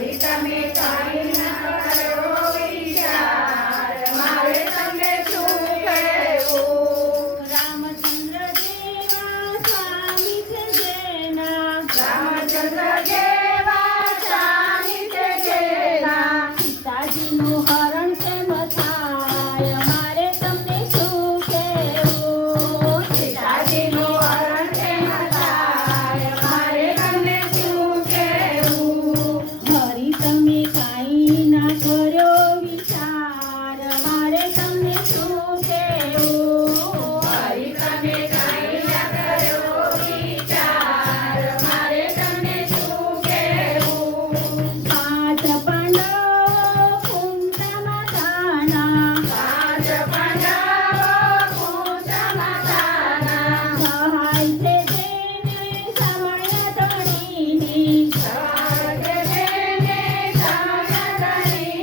વળી તમે કાંઈ ન કરો વિચાર, મારે તમને શું કહેવું? રામચંદ્ર જેવા સ્વામી છે જેના, રામચંદ્ર જેવા સ્વામી છે જેના, સીતાજીનું હરણ કેમ થાય, મારે તમને શું કહેવું? સીતાજીનું હરણ કેમ થાય, મારે તમને શું કહેવું? હરી તમે કાંઈ ના કર્યો વિચાર, મારે તમને શું કહેવું? વળી તમે કાંઈ ન કરો વિચાર, મારે તમને શું કહેવું? પાંચ પાંડવો કુંતામાં તાના, પાંચ પાંડવો કુંતામાં તાના, સહાય છે જેને સમય ધણીની, સહદેવેને સમયધણીની,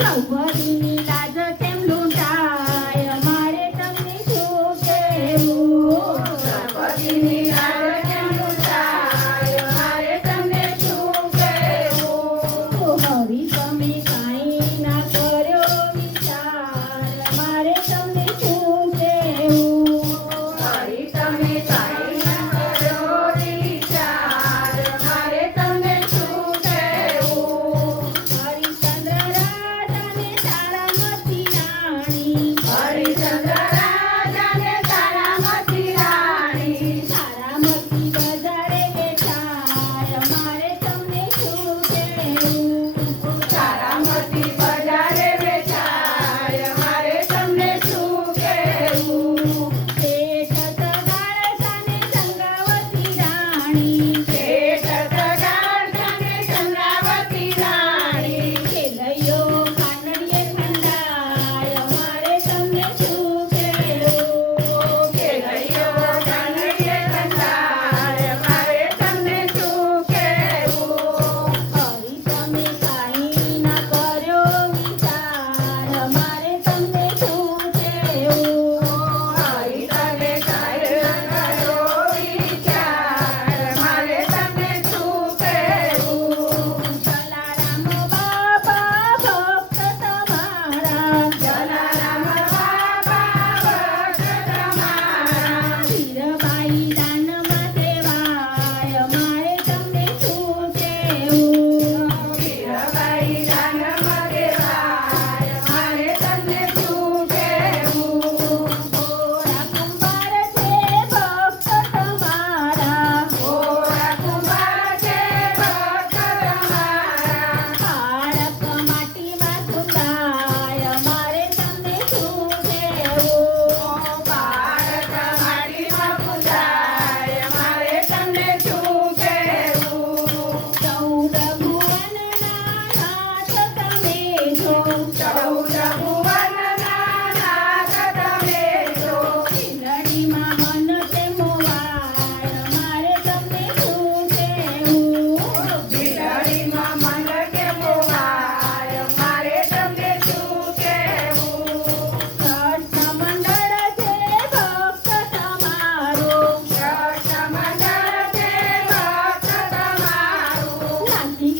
સૌભરીની લાજ કેમ લૂંટાય, મારે તમને શું કહેવું? દ્રૌપદીની લાજ કેમ લૂંટાય, મારે તમને શું કહેવું? હરી તમે કાંઈ ના કર્યો વિચાર, મારે તમને શું કહેવું? વળી તમે કાંઈ ન કરો વિચાર, મારે તમને શું કહેવું? હરિચંદ્ર રાજાને તારામતી રાણી, હરિચંદ્ર રાજાને તારામતી રાણી, તારામતી બજારે બેઠાય, મારે તમને શું કહેવું? તારામતી બજારે વેચાય, મારે તમને શું કહેવું? શેઠ તગારસાને સંગાવતી રાણી, શેઠ તગારસાને ચંદ્રાવતી રાણી, ખેલૈયો કાનડીએ ખંડાય, મારે તમને શું કહેવું? ખેલૈયો કાનડીએ કંટાળે, મારે તમને શું કહેવું? હરી તમે કાંઈ ના કર્યો વિચાર, મારે તમને શું કહેવું? વળી તમે કાંઈ ન કરો વિચાર, મારે તમને શું કહેવું? જલારામ બાપા ભક્ત તમારા, જલારામ બાપા ભક્ત તમારા, હીરબાઈ દાનમાં દેવાય, મારે તમને શું કહેવું? હીરાબાઈ દાનમાં દેવાય, મારે તમને શું કહેવું? ગોરા કુંભાર છે ભક્ત તમારા, ગોરા કુંભાર છે ભક્ત તમારા, કાળક માટીમાં સુધાય, મારે તમને શું કહેવું? ભારત માટીમાં પૂજાય, મારે તમને શું કહેવું? 14 ભુવનના નાથ તમે છો, 14 ભુવનના નાથ તમે છો, ખીલડીમાં મન તે મોવાય, મારે તમને શું કહેવું? બિલાડીમાં મન કે મોહાય, મારે તમને શું કહેવું? કૃષ્ણ મંડળ છે ભક્ત તમારો, કૃષ્ણ મંડળ છે ભક્ત તમારું, નાસી